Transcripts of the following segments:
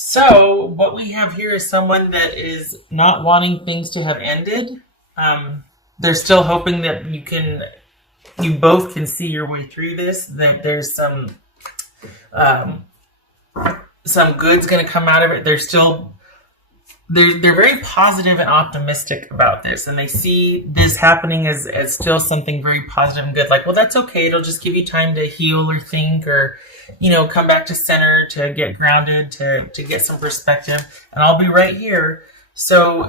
So what we have here is someone that is not wanting things to have ended. They're still hoping that you both can see your way through this. That there's um, some good's going to come out of it. They're very positive and optimistic about this, and they see this happening as still something very positive and good. Like, well, that's okay. It'll just give you time to heal or think, or come back to center, to get grounded, to get some perspective, and I'll be right here. So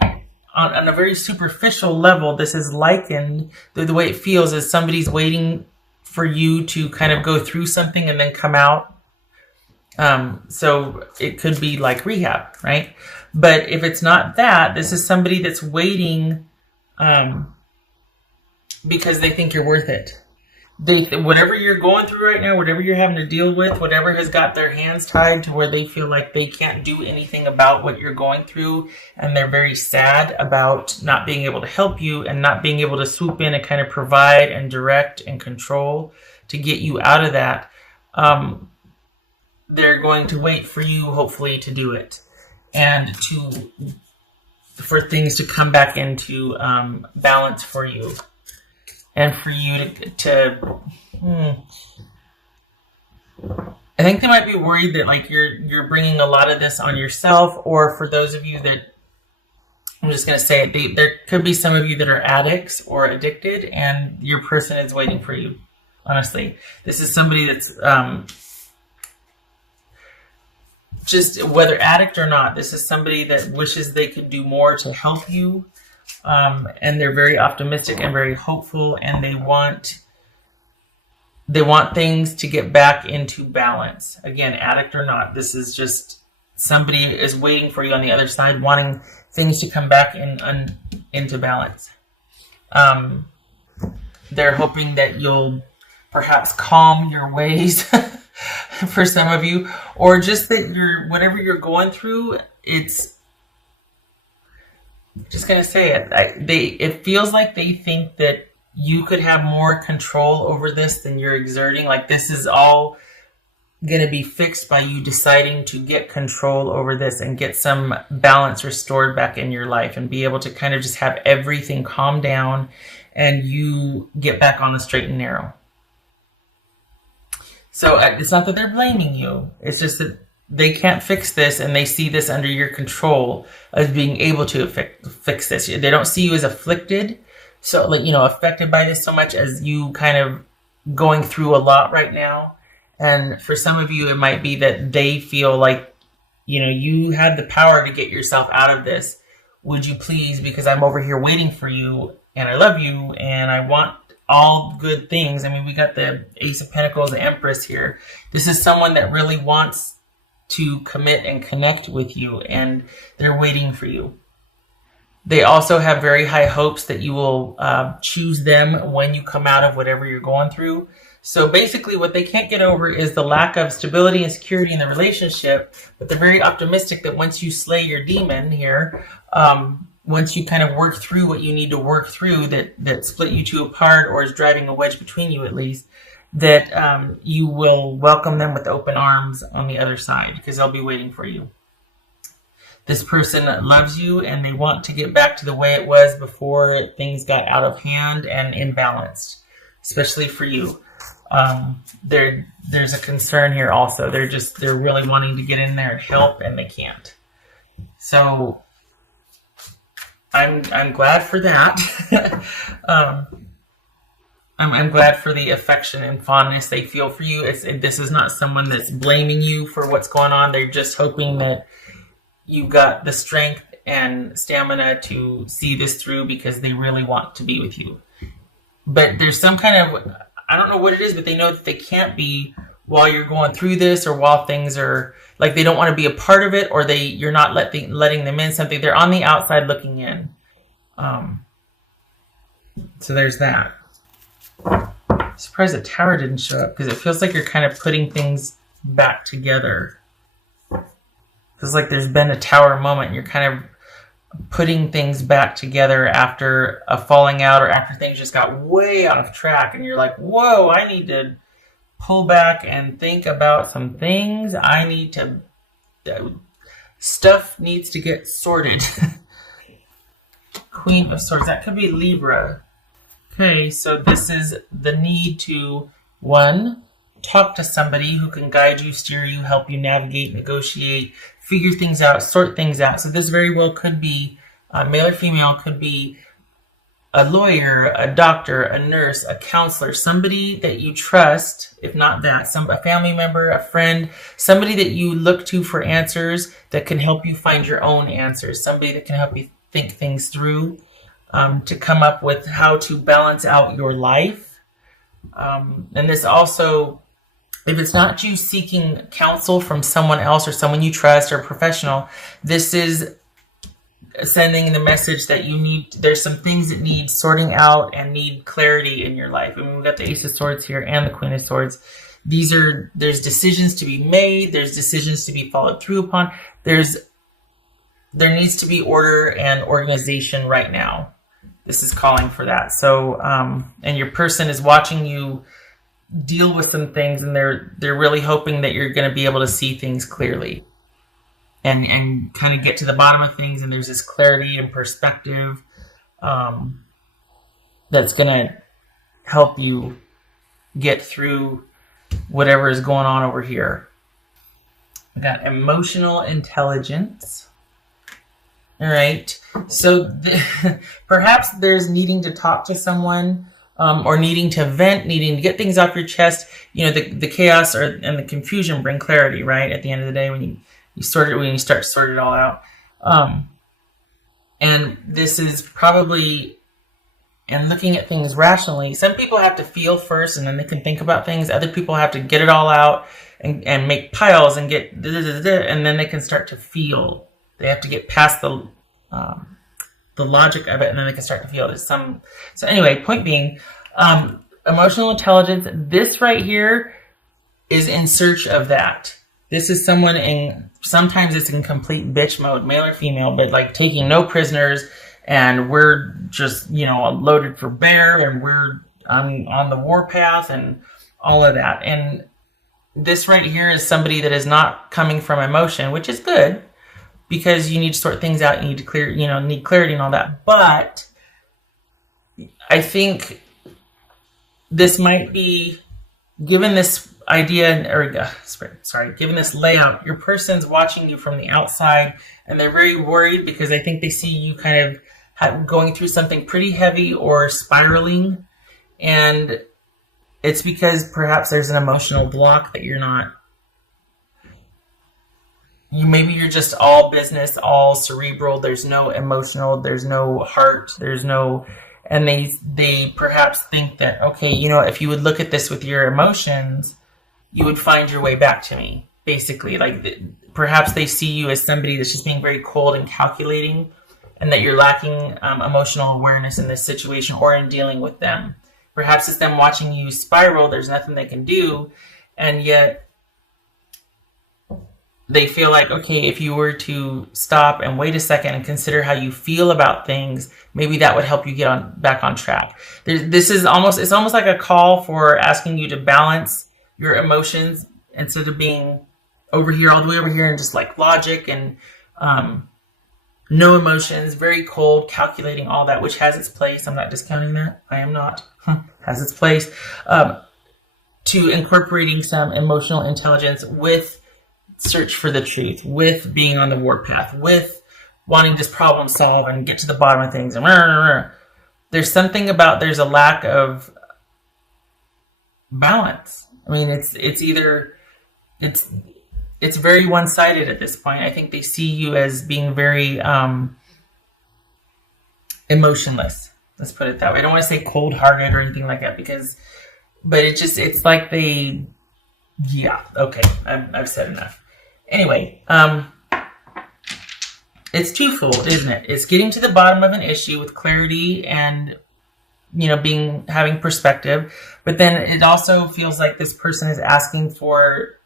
on a very superficial level, this is likened, the way it feels is somebody's waiting for you to kind of go through something and then come out. So it could be like rehab, right? But if it's not that, this is somebody that's waiting because they think you're worth it. Whatever you're going through right now, whatever you're having to deal with, whatever has got their hands tied to where they feel like they can't do anything about what you're going through, and they're very sad about not being able to help you and not being able to swoop in and kind of provide and direct and control to get you out of that. They're going to wait for you, hopefully, to do it and for things to come back into balance for you. And for you to I think they might be worried that like you're bringing a lot of this on yourself, or for those of you that, I'm just going to say it, there could be some of you that are addicts or addicted, and your person is waiting for you. Honestly, this is somebody that's just, whether addict or not, this is somebody that wishes they could do more to help you. And they're very optimistic and very hopeful, and they want things to get back into balance. Again, addict or not, this is just somebody is waiting for you on the other side, wanting things to come back into balance. They're hoping that you'll perhaps calm your ways for some of you, or just that whatever you're going through, it's just going to say it. It feels like they think that you could have more control over this than you're exerting. Like this is all going to be fixed by you deciding to get control over this and get some balance restored back in your life and be able to kind of just have everything calm down and you get back on the straight and narrow. So it's not that they're blaming you. It's just that they can't fix this, and they see this under your control as being able to fix this. They don't see you as afflicted, so affected by this so much as you kind of going through a lot right now. And for some of you, it might be that they feel like, you had the power to get yourself out of this. Would you please, because I'm over here waiting for you, and I love you, and I want all good things. I mean, we got the Ace of Pentacles, the Empress here. This is someone that really wants to commit and connect with you, and they're waiting for you. They also have very high hopes that you will choose them when you come out of whatever you're going through. So basically what they can't get over is the lack of stability and security in the relationship, but they're very optimistic that once you slay your demon here, once you kind of work through what you need to work through that split you two apart, or is driving a wedge between you at least, that you will welcome them with open arms on the other side, because they'll be waiting for you. This person loves you, and they want to get back to the way it was before things got out of hand and imbalanced, especially for you. There's a concern here also. They're really wanting to get in there and help, and they can't. So I'm glad for that. I'm glad for the affection and fondness they feel for you. This is not someone that's blaming you for what's going on. They're just hoping that you've got the strength and stamina to see this through, because they really want to be with you. But there's some kind of, I don't know what it is, but they know that they can't be while you're going through this, or while things are, like they don't want to be a part of it, or you're not letting them in something. They're on the outside looking in. So there's that. Surprised the Tower didn't show up, because it feels like you're kind of putting things back together. Feels like there's been a Tower moment. You're kind of putting things back together after a falling out, or after things just got way out of track, and you're like, whoa, I need to pull back and think about some things. I need to stuff needs to get sorted. Queen of Swords, that could be Libra. Okay, so this is the need to, one, talk to somebody who can guide you, steer you, help you navigate, negotiate, figure things out, sort things out. So this very well could be, male or female, could be a lawyer, a doctor, a nurse, a counselor, somebody that you trust, if not that, a family member, a friend, somebody that you look to for answers that can help you find your own answers, somebody that can help you think things through, to come up with how to balance out your life. And this also, if it's not you seeking counsel from someone else or someone you trust or a professional, this is sending the message that there's some things that need sorting out and need clarity in your life. I mean, we've got the Ace of Swords here and the Queen of Swords. There's decisions to be made. There's decisions to be followed through upon. There needs to be order and organization right now. This is calling for that. So, and your person is watching you deal with some things, and they're really hoping that you're going to be able to see things clearly and kind of get to the bottom of things. And there's this clarity and perspective that's going to help you get through whatever is going on over here. We got emotional intelligence. All right. So perhaps there's needing to talk to someone, or needing to vent, needing to get things off your chest. You know, the chaos and the confusion bring clarity, right? At the end of the day, when you start to sort it all out. And this is probably, and looking at things rationally, some people have to feel first and then they can think about things. Other people have to get it all out and make piles and get, and then they can start to feel. They have to get past the logic of it, and then they can start to feel it. So anyway, point being, emotional intelligence, this right here is in search of that. This is someone sometimes it's in complete bitch mode, male or female, but like taking no prisoners, and we're just, loaded for bear, and we're on the warpath and all of that. And this right here is somebody that is not coming from emotion, which is good, because you need to sort things out, you need to clear, need clarity and all that. But I think this might be, given this idea, given this layout, your person's watching you from the outside, and they're very worried because I think they see you kind of going through something pretty heavy or spiraling. And it's because perhaps there's an emotional block that maybe you're just all business, all cerebral. There's no emotional, there's no heart, and they perhaps think that, okay, if you would look at this with your emotions, you would find your way back to me, basically. Like, perhaps they see you as somebody that's just being very cold and calculating, and that you're lacking emotional awareness in this situation or in dealing with them. Perhaps it's them watching you spiral, there's nothing they can do, and yet they feel like, okay, if you were to stop and wait a second and consider how you feel about things, maybe that would help you get back on track. It's almost like a call for asking you to balance your emotions instead of being over here, all the way over here, and just like logic and no emotions, very cold, calculating, all that, which has its place. I'm not discounting that. I am not. Has its place. To incorporating some emotional intelligence with search for the truth, with being on the warpath, with wanting to problem solve and get to the bottom of things. There's something about, there's a lack of balance. I mean, it's very one-sided at this point. I think they see you as being very emotionless. Let's put it that way. I don't want to say cold-hearted or anything like that, but it's like okay, I've said enough. Anyway, it's twofold, isn't it? It's getting to the bottom of an issue with clarity and, having perspective. But then it also feels like this person is asking for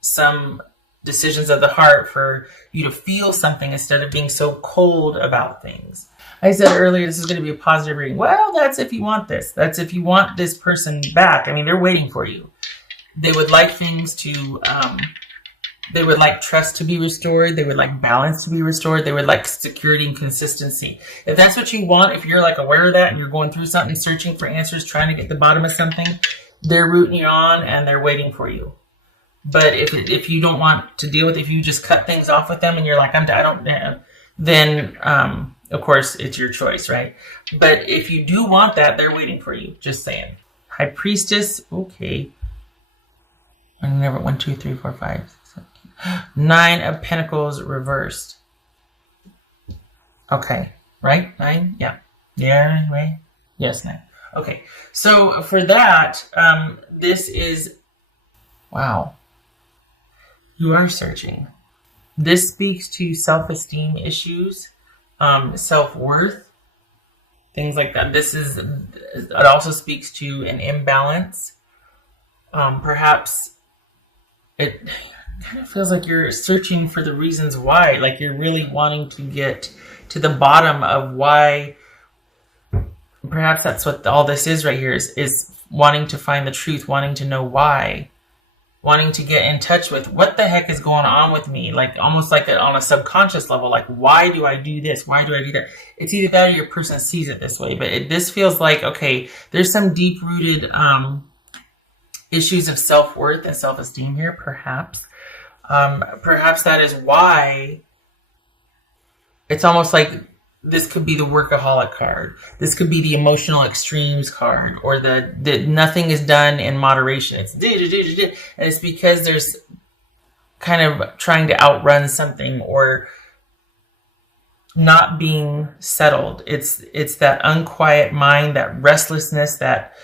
some decisions of the heart, for you to feel something instead of being so cold about things. I said earlier, this is going to be a positive reading. Well, that's if you want this. That's if you want this person back. I mean, they're waiting for you. They would like things to They would like trust to be restored. They would like balance to be restored. They would like security and consistency. If that's what you want, if you're like aware of that and you're going through something, searching for answers, trying to get to the bottom of something, they're rooting you on and they're waiting for you. But if you don't want to deal with it, if you just cut things off with them and you're like, I don't, then of course it's your choice, right? But if you do want that, they're waiting for you. Just saying. High Priestess, okay. I never 1, 2, 3, 4, 5, 6, 7, 8. 9 of Pentacles reversed. Okay, right? 9, yeah, yeah, right. Yes, 9. Okay, so for that, this is wow. You are searching. This speaks to self-esteem issues, self-worth, things like that. It also speaks to an imbalance. Perhaps it kind of feels like you're searching for the reasons why, like you're really wanting to get to the bottom of why. Perhaps that's what all this is right here, is wanting to find the truth, wanting to know why. Wanting to get in touch with what the heck is going on with me, like almost like on a subconscious level, like why do I do this? Why do I do that? It's either that or your person sees it this way, but this feels like, okay, there's some deep-rooted issues of self-worth and self-esteem here, perhaps. Perhaps that is why it's almost like this could be the workaholic card. This could be the emotional extremes card, or the nothing is done in moderation. It's and it's because there's kind of trying to outrun something or not being settled. It's that unquiet mind, that restlessness, that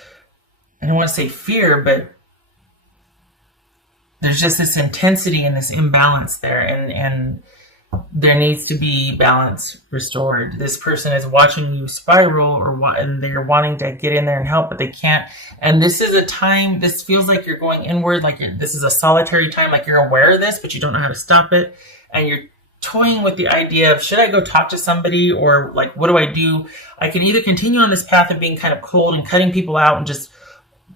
I don't want to say fear, but there's just this intensity and this imbalance there, and there needs to be balance restored. This person is watching you spiral, and they're wanting to get in there and help, but they can't. And this is a time, this feels like you're going inward, like this is a solitary time, like you're aware of this, but you don't know how to stop it. And you're toying with the idea of, should I go talk to somebody, or like, what do I do? I can either continue on this path of being kind of cold and cutting people out and just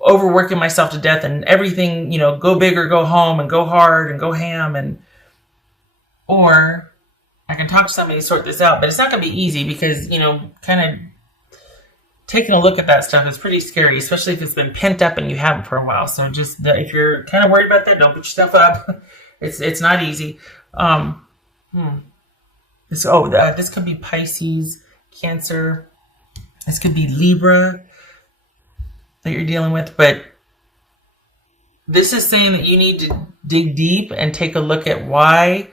overworking myself to death and everything, go big or go home and go hard and go ham, or I can talk to somebody to sort this out. But it's not going to be easy because, kind of taking a look at that stuff is pretty scary, especially if it's been pent up and you haven't for a while. So just if you're kind of worried about that, don't put yourself up. It's not easy. This could be Pisces, Cancer. This could be Libra that you're dealing with. But this is saying that you need to dig deep and take a look at why.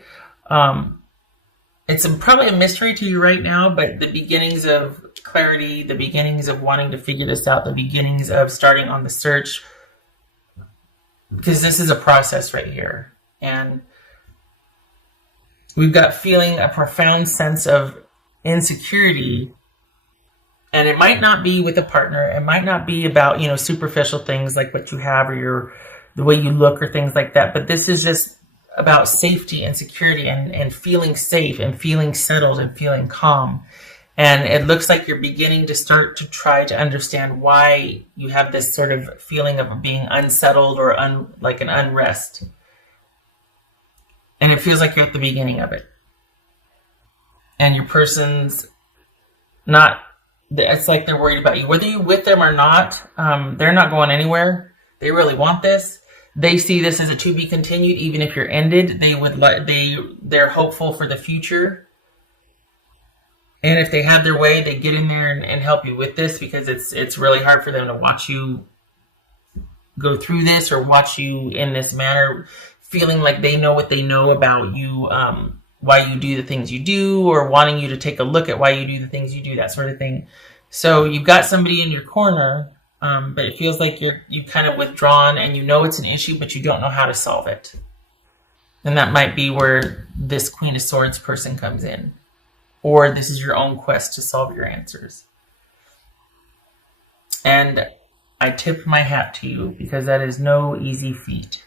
It's probably a mystery to you right now, but the beginnings of clarity, the beginnings of wanting to figure this out, the beginnings of starting on the search, because this is a process right here. And we've got feeling a profound sense of insecurity, and it might not be with a partner. It might not be about, superficial things like what you have or the way you look or things like that. But this is just about safety and security and feeling safe and feeling settled and feeling calm. And it looks like you're beginning to start to try to understand why you have this sort of feeling of being unsettled or like an unrest. And it feels like you're at the beginning of it. And your person's not, it's like they're worried about you. Whether you're with them or not, they're not going anywhere. They really want this. They see this as a to be continued, even if you're ended. They're hopeful for the future. And if they have their way, they get in there and help you with this, because it's really hard for them to watch you go through this or watch you in this manner, feeling like they know what they know about you, why you do the things you do, or wanting you to take a look at why you do the things you do, that sort of thing. So you've got somebody in your corner, but it feels like you've kind of withdrawn and you know it's an issue, but you don't know how to solve it. And that might be where this Queen of Swords person comes in. Or this is your own quest to solve your answers. And I tip my hat to you, because that is no easy feat.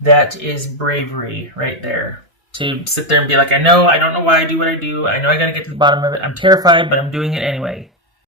That is bravery right there. To sit there and be like, I don't know why I do what I do. I know I got to get to the bottom of it. I'm terrified, but I'm doing it anyway.